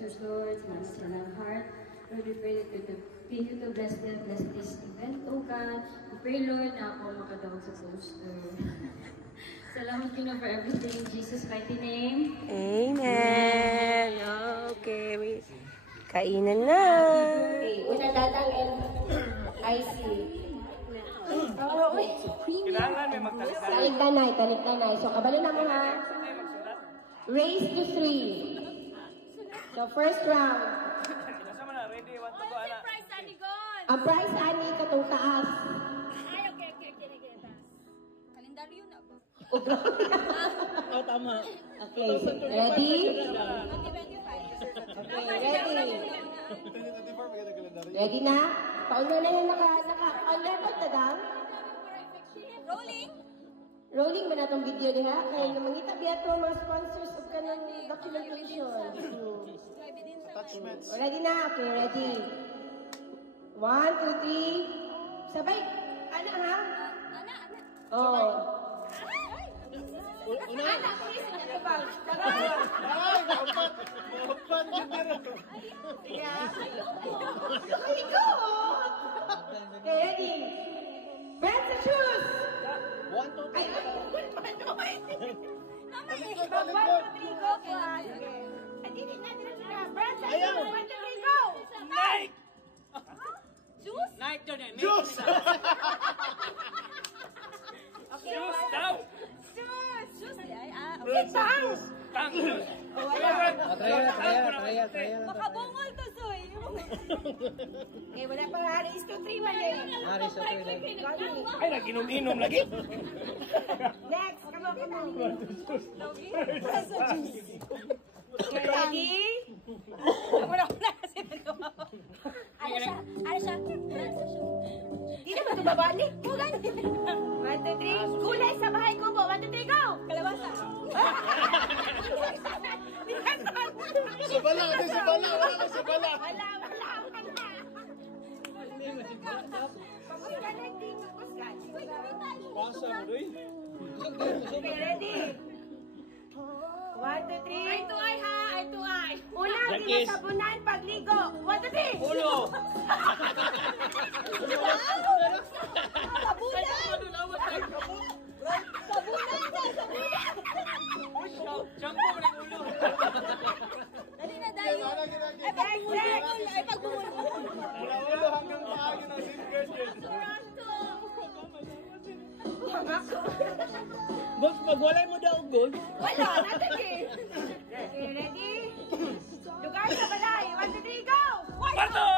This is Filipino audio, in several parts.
sponsors, Lord, sa mga silang heart. Lord, we pray that you continue to bless them, bless this event, oh God. We pray, Lord, na ako makadawag sa poster. Salamat you know for everything in Jesus' mighty name. Amen. Okay, kainan na. Okay, una datang IC. Kailangan may magtalitan. Talikdanay. So, kabalo na mo ha. Race to 3. So, first round. Nasa mo na, ready, want to go, anak. Ang prize ani katong taas. Ay, okay. Kalendaryo na ba? Oh, tama. Okay, ready? 2025. Okay, ready? Ready na? Pauna na yung on record na daw? Rolling. Rolling ba na itong video niya? Kaya namangita biya ito mga sponsors of kanang documentation. Attachments. Ready na? Okay, ready. 1, 2, 3. Sabay. Ana ha? Ana. Oh. Una. Ana, please. Ano ba? Ay, mahampat. Mahampat yun nila. Okay, go! Okay, ready? Brands and shoes! 1, 2, 3. Ay, go! Ay, dili na. Brands and shoes! 1, 2, 3, go! Nike! Juice? Nike yun eh. Juice! Okay, Juice daw! Juice. Ay, okay, tang! Tang! Trial. makabungol to, Soy. Okay, wala pa nga. Race to 3, man eh. Ay, nag-inom-inom lagi. Next, come on. Okay, ready? Wala ko na kasi nagawa. Ano siya? Di na ba ito babali? 1, 2, 3. Gulay sa bahay ko po. 1, 2, 3, go! Kalabasa. Sabala, sabala. Wala ka sabala. Wala. Pagod ka na, hindi magpus ka. Pasa mo, doy. Okay, ready? 1, 2, 3. Eye to eye, ha? Eye to eye. Una, Lakis. ginasabunan pagligo. 1, 2, 3. Ulo! Shampoo mo rin ulo. Dali na, Dayo. Ay, pagbumul. Mula ulo hanggang maagi ng silver dyan. Boss, pag walay mo daw gold. Wala, natin eh. Okay, ready? Lugar sa balay. 1, 2, 3, go! Parto!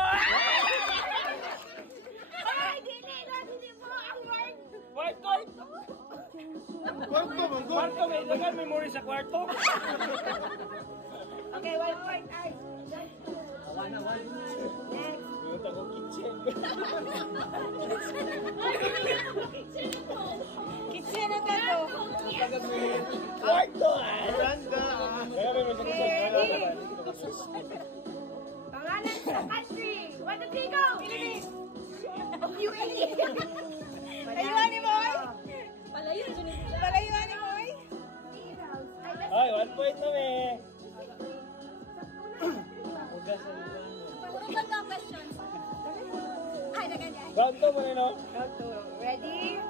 Ay, dili mo ang word. Kwarto! Kwarto, may dagan memory sa kwarto. Okay, 1 point. Ay. Next. Ito ko kitchen. Kitchen na tayo. Kwarto! Randa! Okay, ready? Pangalan sa country. 1, 2, 3, go! Philippines. UAE. Palayuan ni Moy. Palayuan ni Moy. Ay, 1 point na eh. Puro ba ito questions? Ay, naganyan. Kwarto mo rin, no? Ready?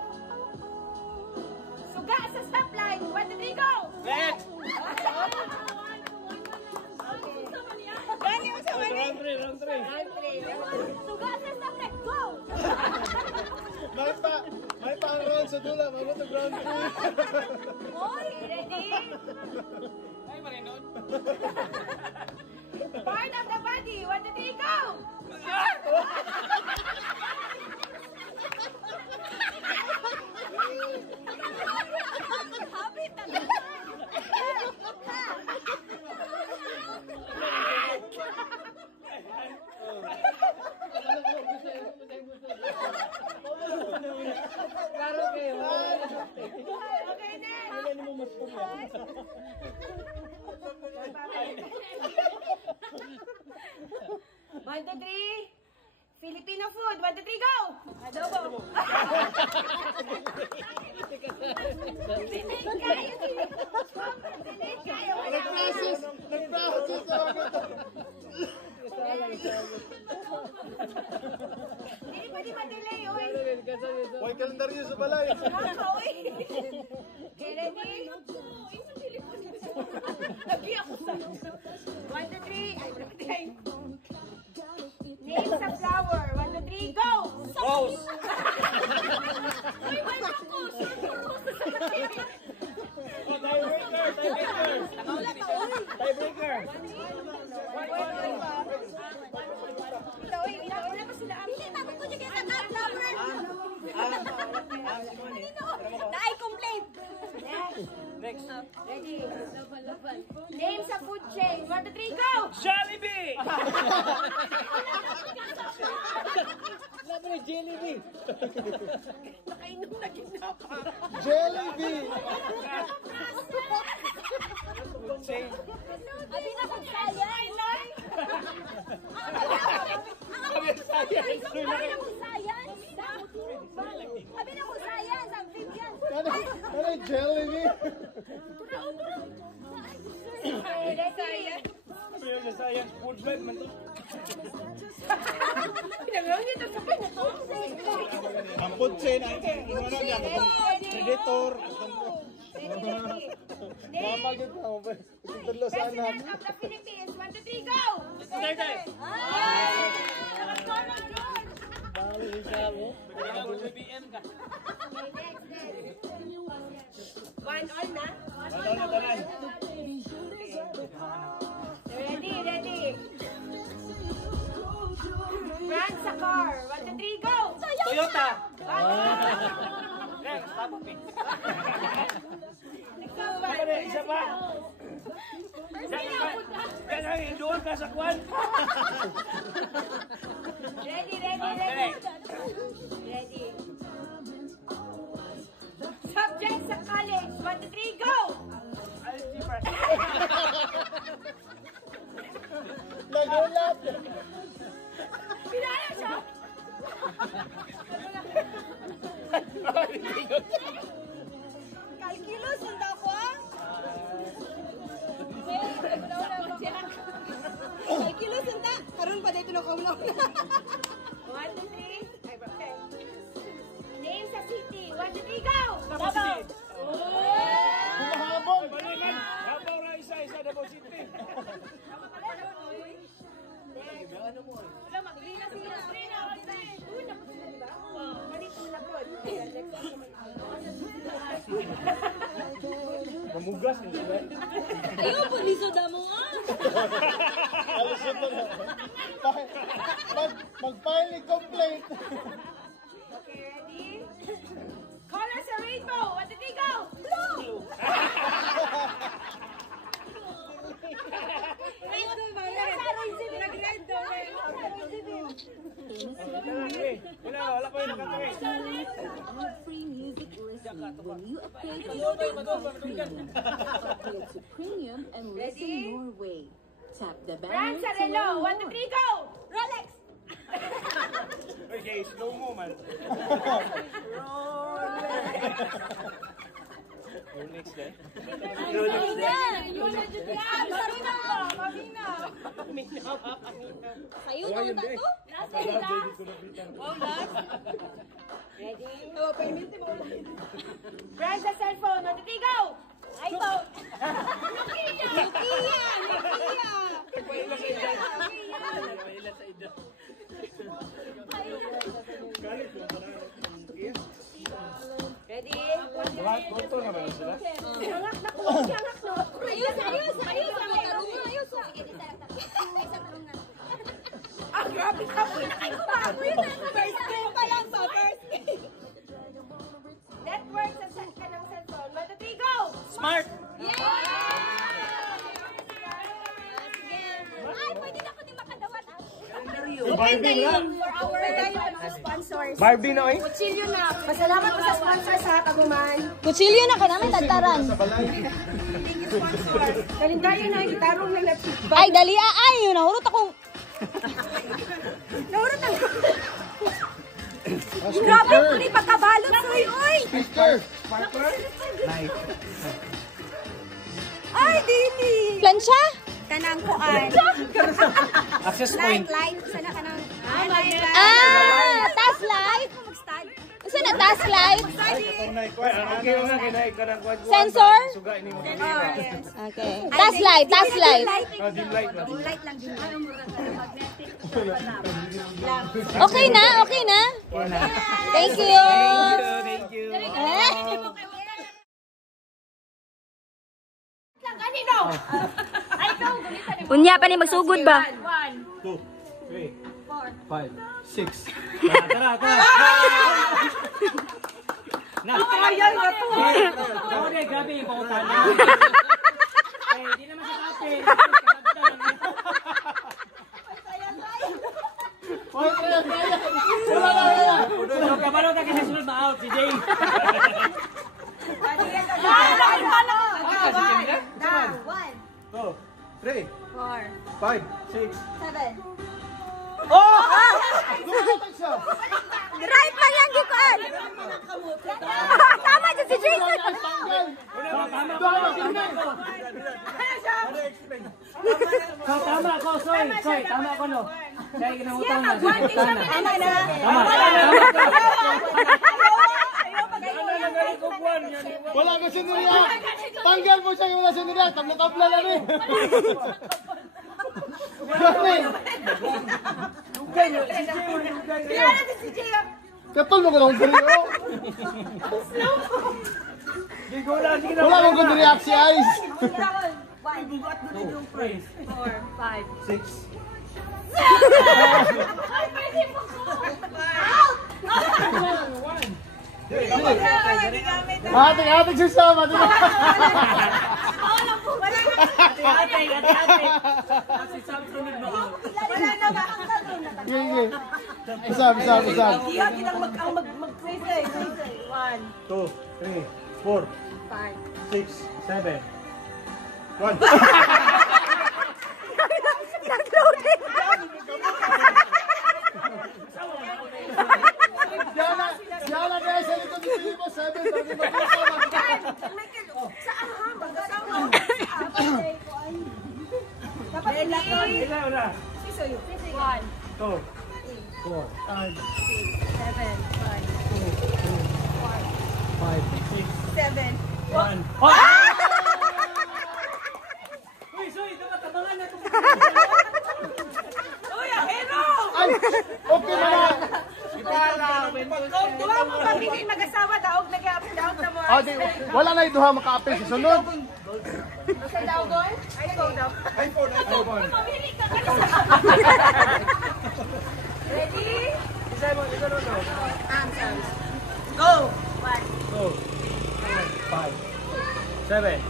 Suga sa stoplight. 1, 2, 3, go! Next! Gani mo sa mali. Round 3. Suga sa stoplight. Go! May pa ang round sa dula. Mabuto round 3. Oy, ready? Ay, marinon. Part of the body. 1, 2, 3, go! Happy talaga. Klaro kayo. Okay, next. Kailan mo mas pula? 1, 2, 3. Filipino food. 1, 2, 3, go! Adobo. Dinig kayo. Dinig kayo. Nag-process ako. Hindi pwede ma-delay, oy. Huwag kalendaryo sa balay. Naka, oy. Okay, ready? Lagi ako sa... 1, 2, 3. Ay, wala tayo. Name sa flower. 1, 2, 3, go! Rose. Uy, wala ako. Oh, tiebreaker. Tiebreaker. Wala pa sila. Hindi, tapos ko dyan sa flower. Na-I complaint. Next. Ready? Name sa food chain. 1, 2, 3, go! Jollibee. Laban ni Jollibee. Nakainom na ginapa. Jollibee. Abi na kung science. Abi na kung science. Abi na kung science. Amphibian. Ano Jollibee? Pero sa science, food web man to. Pinangangit ang sakay na to. Ang food chain, predator. Mapagod na ako ba? Itulo sa anak. President of the Philippines. 1, 2, 3, go! Stay. Ay! BM ka. One all na? Ready. Brand sa car. 1, 2, 3, go! Toyota. Stop me. Isa pa. Kaya doon ka sa kwan. Ready. Subject sa college. 1, 2, 3, go! Nagulat. Pinaya siya! Kalkilos, hindi ako ah! Kalkilos, hindi! Karoon pa dito na kauna-una. 1, 2, 3. Ay, okay. Name sa city. 1, 2, 3, go! Davao. Humahabol! Balikan. Davao na isa Davao City. Wala, mag-green na sila. Green na, uy, naku sila, di ba? Malito na po. Mamugas mo sila. Ayaw po, liso damo nga. Alusot na na. Mag-file ni complaint. Okay, ready? Colors sa rainbow. 1, 2, 3, go! Blue! Wala ko yung nakatawin. Free music listening when you upgrade your premium. Upgrade to premium and listen your way. Tap the Brand banner sa to relo. learn 1, 2, more. 3, go! Rolex! Okay, slow mo man. Rolex din. Sa'yo na utak to? Last na nila. Wow, last. Ready? Brand sa cellphone. 1, 2, 3, go! iPhone! Nokia! Ready? Konto na ba sila? Hangak na ko. Hangak na. Ayos. Ah, grabe ka po. Ay, kumakulit. First game pa lang to. First game. Network sa set ka ng cellphone. 1, 2, 3, go! Smart! Ay, pwede na ko din makadawat. Barbie na! For our sponsors. Barbie na eh! Kutsilyo na. Pasalamat po sa sponsor sa Kaguman. Kutsilyo na ka namin, tagtaran. Kalendaryo na, gitarong na natin. Ay, dali ay, yun, nahurot akong... Naurot ang... Grabe, hindi pagkabalot. Uy! Speaker! Sparkler? Nice. Ay, dili! Plansya? kanang kuan. Access point. Light, sana kanang Task light. mag-study. Kasi na task light. Okay, una kinaig ka ng kwan. Sensor? Suga ini mo. Okay. Task light, task light. Dim light na. Dim light lang din. Okay na, okay na. Thank you. Thank you. Unya pa ni magsugod ba? 2, 3, 4, 5, 6. Tara, tara. Na. Ayan nga to. Oo, grabe yung pautan. Eh, di naman sa kapit. So, kabalo na kasi sunod ma-out si Jay. Two, 3, 4, 5, 6. Right man lang gikuan. Tama dyan si Jason. Tama ako, soy, tama ako no. Kaya ginangutang na. Tama na. Wala ko sinuriya. Tanggal mo siya yung wala sinuriya. Tabla-tabla na rin. Katol mo ko lang sinuriya. Wala mo kong react si Ice. 6. Ating si Sam. Ate. Si Sam sunod mo. Isam. 2, 3, 4, 5, 6, 7. 1. Diyan guys, sa likod ni Pilipo, 7. Bago Ilan na? 2, 4, 5, 1. Uy, soy, tabangan na ito. Ay, okay na na. Diba mo pagiging mag-asawa daog nag-daog na mo. Wala na yung duha maka-apel sa sunod. Sa daogon? iPhone daw. Ready? Go! 2, 5, 7.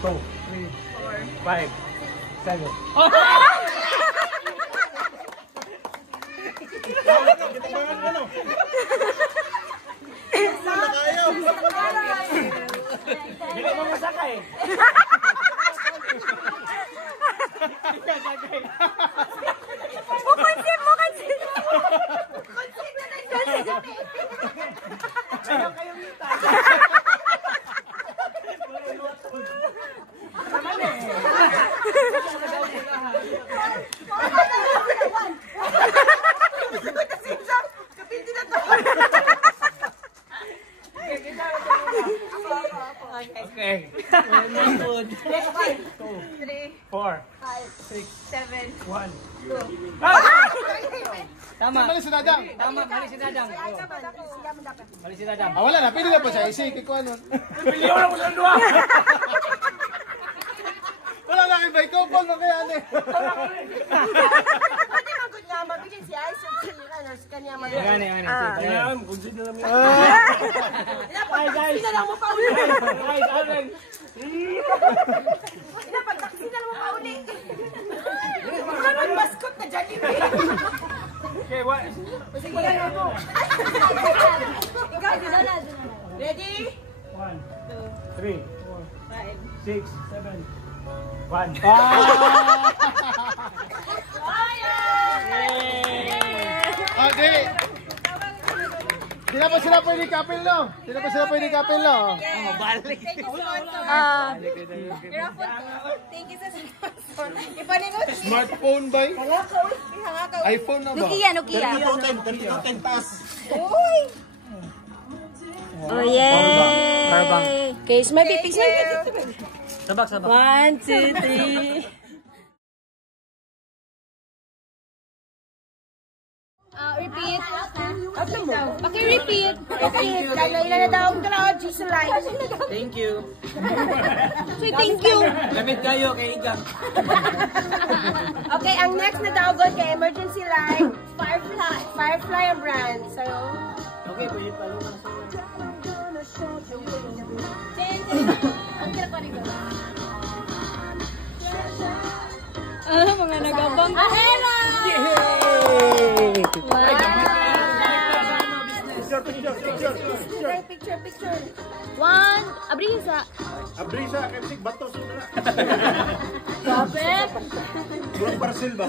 2, 3, 5, 7. Hindi mo masakay. Mukonsin! Okay. 2, 4, 6, 7, 1. Tama. Mali si Dadang. Mali si Dadang. Mali si Dadang. Wala na, pwede na po siya. Isiki ko ano. Biliw na ko sa dua. Wala na, iba. Ikaw po, makayaan eh. Pwede magod nga, mabilis si Ice sa kanya man. Ayan, consider namin. Hi guys. Sina lang mo pa uli. Guys, Alvin. Pagtaksi na lang mo pa uli. Anong mascot na dyan yun? Okay, what? Sige na mo. Ikaw, ready? 1, 2, 3, 4, 5, 6, 7, 1. Ate. Di na pa sila pwede couple, no? Di na pa sila pwede couple, no? Thank you so much. Thank you sa sponsor. Ipaningot. Smartphone ba? iPhone na ba? Nokia. 3210 taas. Uy! Oh, yay! Okay, so may pipis na. Sabak. 1, 2, 3. Repeat. Paki-repeat. Repeat. Kailan na daw ang crowd, Jesus life. Thank you. Say thank you. Gamit kayo kay Igang. Okay, ang next na dawgon kay Emergency Light, Firefly ang brand. So, Okay, pwede palo na sa Mga nagabang. Ahera! Picture. 1, abrisa. Abrisa, kapsik, bato, suna na. Kapit. Bulang parcel ba?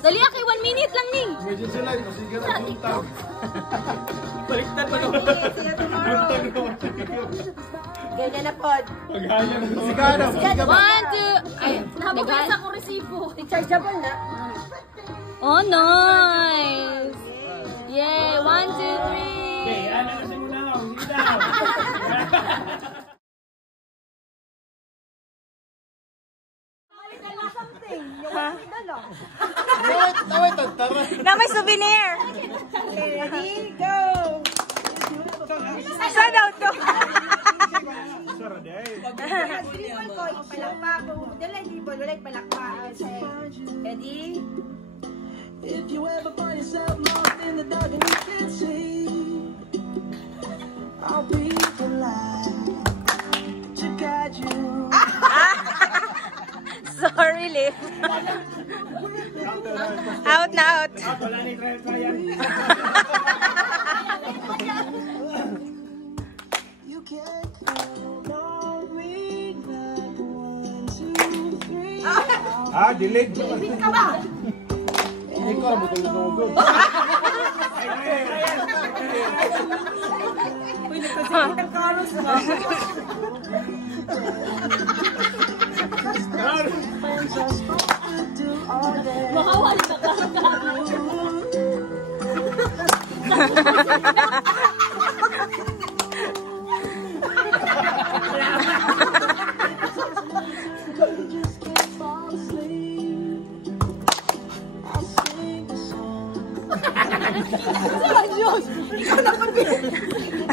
Dali kay 1 minute lang ning. Emergency line, sige na, buntag. Baliktad pa daw. Buntag naman. Ganyan na pod. Paghayang. Sigada, sigada. 1, 2. Ay, nabasa ko resibo. Rechargeable na. Oh, nice. Yay, 1, 2, 3. Okay, ano na sa muna ako? Hindi daw. Naway, tara. Na may souvenir. Ready, go! Saan daw to? Dribble ko, ipalakpak. Kung dala dribble, wala ipalakpak. Ready? If you ever find yourself lost in the dark and you can't see, I'll be the light to guide you. Sorry, Liv. Out na out. Wala ni trial. You can count on me like 1, 2, 3. Delayed. Repeat ka ba? Hindi ko alam, butol na ugod. Uy, nagkasakit ang karos ba? Makawali ka ka.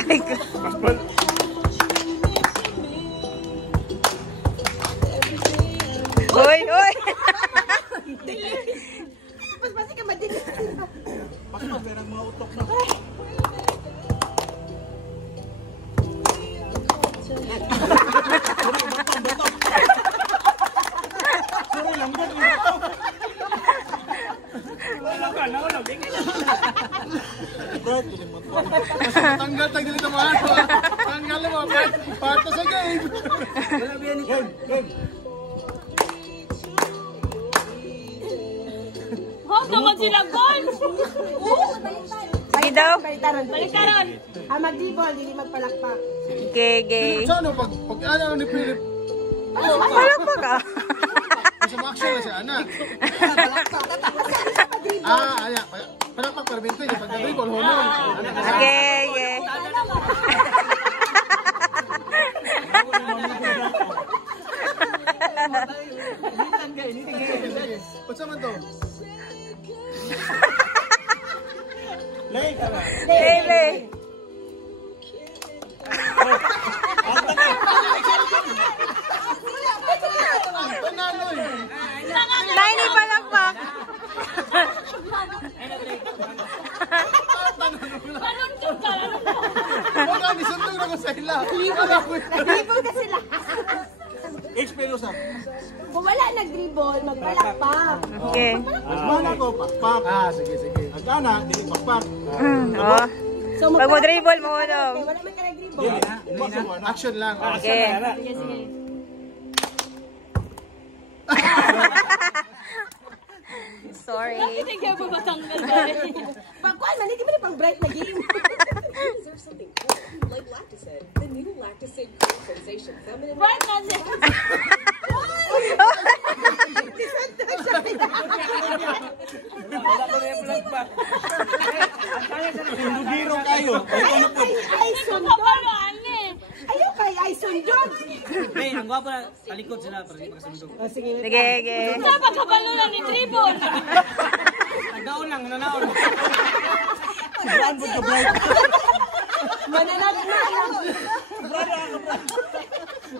Ay, Hoy! Mas basi ka madilis. Bakit perang mautok na? Tanggal dito mga ano. Tanggal mo, part sa game. Wala ba yan? Game. Huwag naman sila goal! Sige daw. Baliktaron. Mag-dribble, hindi magpalakpak. Okay. So ano, pag ano ni Philip? Palakpak ah. Sa action na siya, anak. Aya. Palakpak perminto, pag dribble, honor. Okay. What's naman to? Lay ka na. Lay. Panaloy! Nine palakpak. Wala, nisundog na ko sa ila. Dribble ka sila. Experience na. Kung wala nag-dribble, magpalakpak. Okay. Mana ko, pakpak. Sige. Agana, hindi pakpak. Oh. So, Pag mo dribble mo daw. wala man ka nag-dribble. Action lang. Okay. Sorry. Hindi ka ba matanggal ba? Pagkuhan man, hindi mo na pang bright na game. Deserve something cool, like Lactacid. The new Lactacid Cool Sensation Feminine. Right na siya. Wala ko na yung vlog pa. Biro kayo. Ay, sundog. Ayaw kay ay sundog. May, ang gwapo na. Talikod sila para di makasundog. Sige, sige. Sa pagkabalo lang ni Tribon. Nagdaon lang, nananaon. Saan po ka blind? Manalag na lang.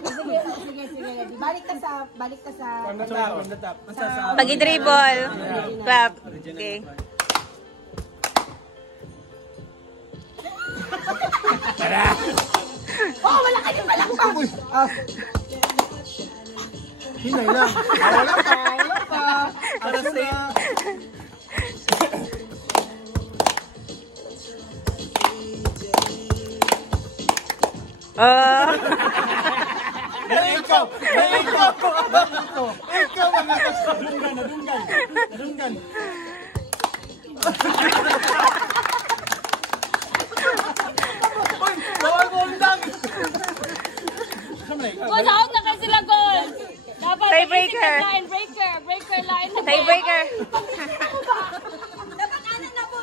Sige. Balik ka sa... On the top. Basta sa... Pag-dribble. Clap. Okay. Oh, wala ka din palakpak. Hinay lang. Wala pa. Para safe. Ikaw. Ikaw ang nadunggan. Bawal mo lang. Goal out na kasi sila goal. Dapat Tiebreaker. line breaker. Breaker line. Tiebreaker. Dapat anak na po.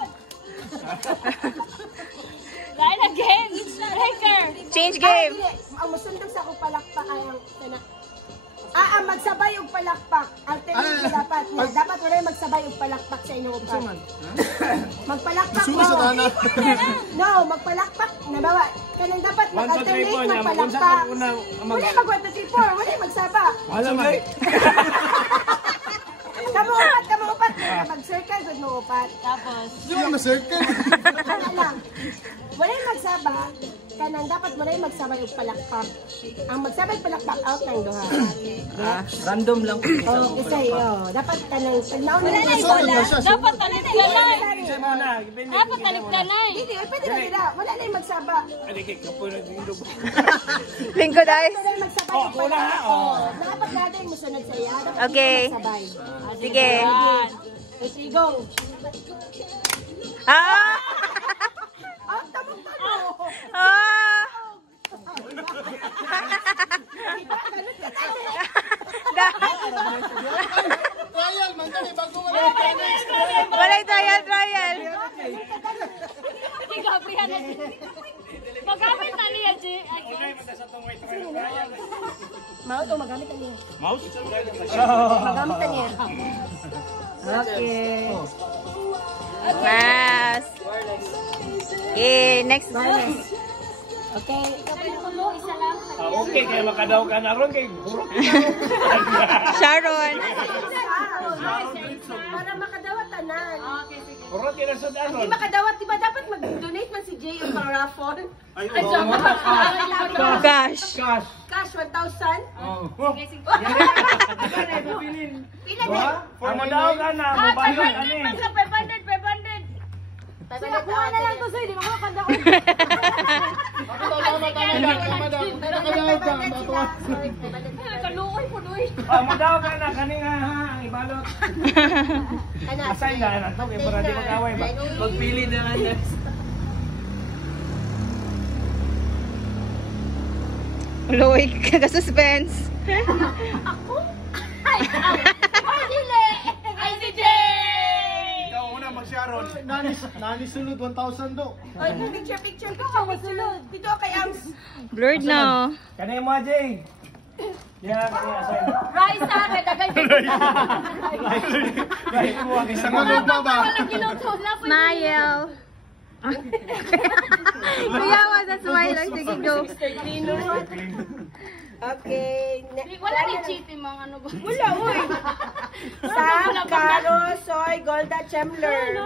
Line again. Breaker. Change game. Ang musundog sa akong palakpak ay ang ang magsabay og palakpak. Alternate dapat. Dapat wala yung magsabay og palakpak sa inyong upat. Magpalakpak mo. Suso sa tanan. No, magpalakpak. Nabawa. Kanang dapat 1, 2, 3, 4 mag-alternate niya. magpalakpak. Wala Wala mag 1, 2, 3, 4. Wala magsaba. Alam ay. Kamu upat. Mag-circle good mo upat. Tapos. Di ba ma-circle? Wala lang. Wala yung magsaba. Kanang dapat wala yung magsabay og palakpak. Ang magsabay palakpak out ng duha. Random lang. Oh, kasi dapat kanang pagnaon Wala na ibola. Dapat talit ka na. Isa mo na. Dapat talit ka na. Hindi, pwede na nila. Wala na yung magsaba. Hindi kay kapoy na dindog. Lingkod eyes. Wala yung magsabay og palakpak. Dapat natin yung musunod sa iya. Dapat Okay. hindi magsabay. Sige. Let's go. Ah! Tamo. Ah! Trial, man dali bago wala. Walay trial. Hindi ka prihan na. Magamit na niya, G. Magamit na niya. Mouse? Magamit na niya. Okay. Mas. Okay, next. Okay. Isa lang. Okay, kaya makadaw ka na ron kay burok. Sharon. Para makadawat tanan. Burok ka na sa daron. Hindi makadawat, di ba dapat mag-donate man si Jay yung pang raffle? Gosh. Cash. Cash, 1,000? Pila na? Ang madaw ka na, mabalik ka ni. 500. Kuha na lang to, sir. Di makakanda ko. Kaluoy po, Noy. Madaw ka na, kanina ha, ang ibalot. Asay na, anak to, para di mag-away ba? Magpili na lang next. Loy, kaka-suspense. Ako? Ay, dili! Ay, si Jay! Ikaw una mag-Sharon. Nani sulod 1,000 do. Ay, picture ko. Masulod. Dito kay Ams. Blurred na. Kanina mo, Jay. Yeah, kaya asay. Rice sa akin, dagay sa Kahit mo, ang isang Ano pa ba? walang kilotod na po. Smile. Kuya, wala smile lang. Sige, go. Okay. Wala ni cheating mga ano ba? Wala, uy. Sam, Caro, Soy, Golda, Chemler.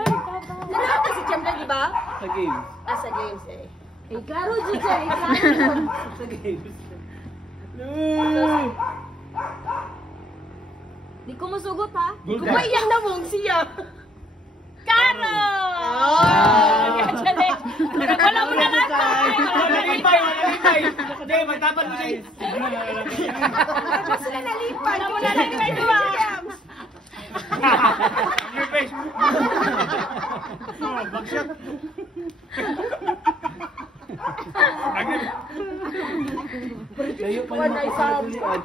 Nalaman si Chemler, di ba? Sa game. Sa games eh. Eh, klaro, Jay. Sa games. Di ko masugot, ha? Kumayang na mong siya. Karo! Pero wala mo na lang. Jay, magtapat mo, Jay. Sila nalipan. Wala mo na lang. Your face. Oh, bagsak. Layo pa yung makapagalian.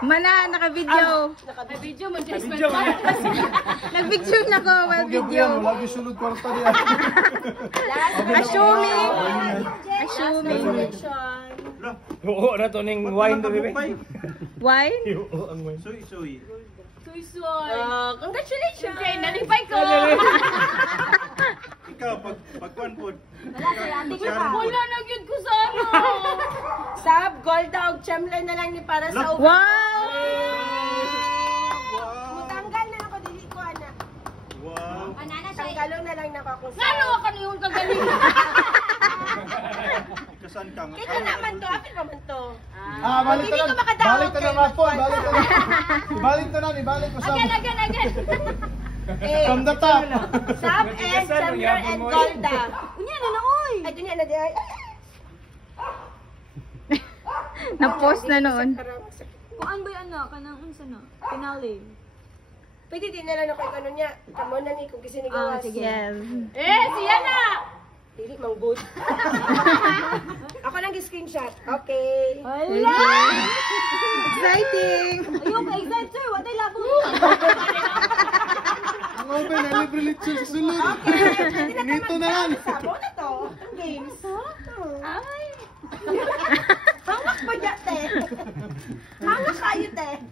Mana, naka-video. Naka-video mo, Jess. Video mo. Nag-video na ko, well video. Lagi sulod kwarta niya. Assuming. Oo, na to ning wine to, bebe. Wine? Oo, ang wine. Suy. Congratulations! Okay, nalipay ko! Ikaw, pagkuhan po. Wala na yun ko sa ano! Sab, gold dog, chemler na lang ni para sa upo. Wow! Tanggal na ako, dili ko, anak. Wow. Tanggalon na lang ako kung Ano ka na yung kagaling? Kasan ka? Kita naman to, apil pa man to. Balik ka na. Balik ka na, Rapon. Balik ka na. Ibalik ka na, ibalik ko sa... Again. From the top. Sab and chemler and golda. Unya na oy. Ay, dunya na di ay. Na-post na noon. Kuan ba ano kanang unsa no? Finale. Pwede din na lang ako ano niya. Kamo na ni kung kisinigawas. Yes. Siya na! Dili mang good. Ako lang gi-screenshot. Okay. Hala! Exciting! Ayun ka excited sir, what ay labo. Ang open na libre lecture sa sulod. Nito na lang. Sabo na to. Games. Ay. Hangak ba dyan, te? Hangak kayo, te.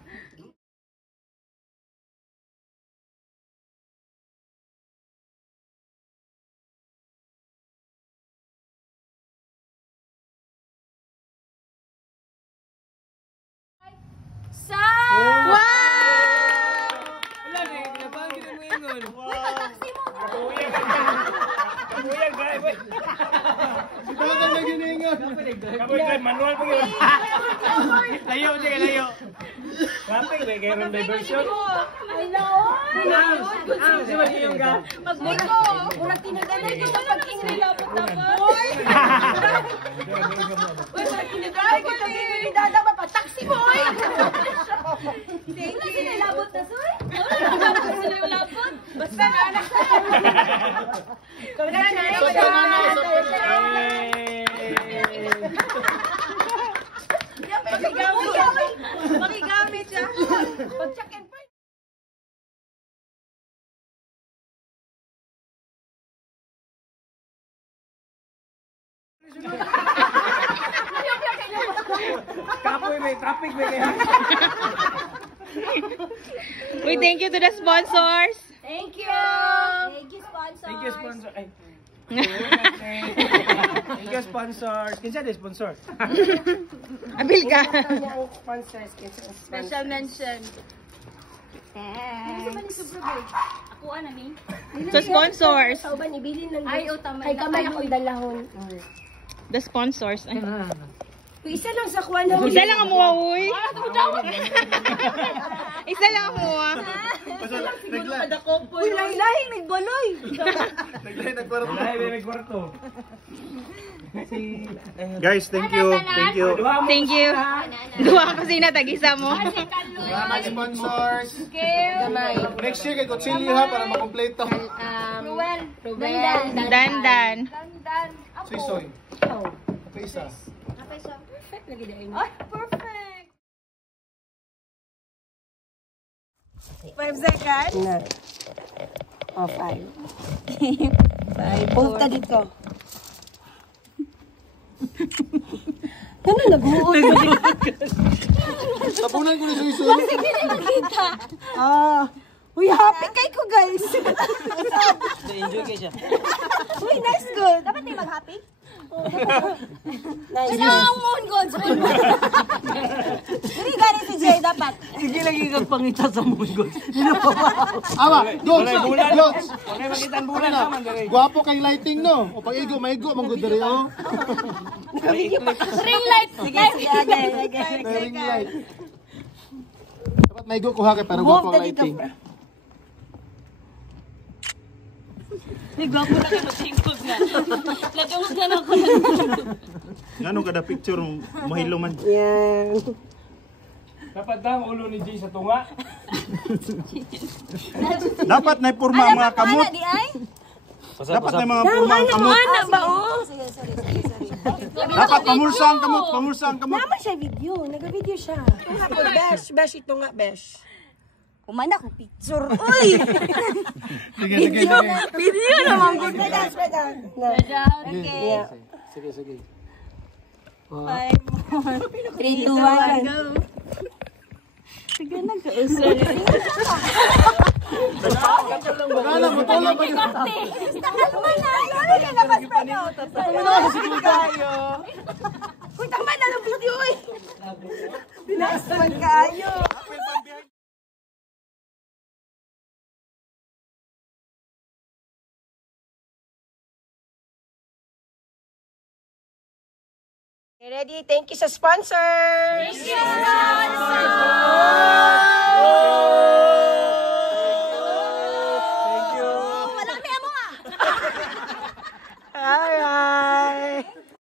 Wow! Wala na, napangin mo yun nun. Taxi mo. Kabuyag, guys. Ito na na giningan. Kabuyag, manual pa yun. Layo, sige, layo. Kapag may kayroon diversion. Ay naon. Di ba yung ka? Magmiko. Murag tinaganay ko sa pag-ingray labot na ba? Oy, murag tinaganay ko sa pag-ingray dadaba pa. Taxi mo, oy. Wala sila labot na, soy. Wala sila yung labot. Basta na anak sa. Makigamit siya. Pag-check and find. Kapoy, may traffic, may kaya. We thank you to the sponsors. Thank you. Thank you, sponsor. Thank you, sponsor. Ay. Thank you, sponsors. Kinsa di sponsor? Abil ka. Sponsors. Special mention. Thanks. Ako ana ni. So sponsors. Sa uban, ibilin lang. Ay, o tama. Ay, kamay akong dalahon. The sponsors. Ay. Isa lang sa kuwan na. Isa lang ang muha, uy. Isa lang ang muha. Uy, lahing nagbaloy. Nagkwarta. Ay, may kwarto. Guys, thank you. Thank you. Thank you. Duha kasi na tag-isa mo. Salamat sponsors. Gamay. Next year kay Kutsilyo ha para makompleto. Ruel. Dandan. Soy. Ito isa. Perfect lagi dahil. Ay, perfect. 5 seconds. Na. Oh, 5. 5. Punta dito. Ano nagmuot? Tapunan ko na suso. Uy, happy kay ko, guys. Enjoy kayo siya. Uy, nice good. Dapat tayo mag-happy? Nice. Ang moon gods. Hindi gani si Jay dapat. Sige lang yung pangita sa moon gods. Awa, Gods. Gods. Okay, makitaan bulan naman. Guwapo kay lighting no. O pag igo, maigo man gud diri oh. Ring light. Sige, again. Ring light. Dapat maigo ko ha kay para guwapo ang lighting. Nagwapo na kayo tingkog na. Lagawag na ako. Ngano kada picture mahilo man. Yan. Dapat daw ang ulo ni Jay sa tunga. Dapat na purma ang mga kamot. Di ay? Dapat na mga purma ang kamot. Ano ba, oh? Dapat pamulsa ang kamot, pamulsa ang kamot. Naman siya video. Nag-video siya. Besh, besh ito nga, besh. Kumana ko picture. Uy! Sige, sige, sige. Video naman ko. Spread out, spread out. Okay. Sige, sige. 3, 2, 1, go. Sige, nag-usol. Wala, matulog ba yun? Ano ka na pa-spread out? Uy, tama na ng video eh. Binasman kayo. Ready? Thank you sa sponsor. Thank you, Alright.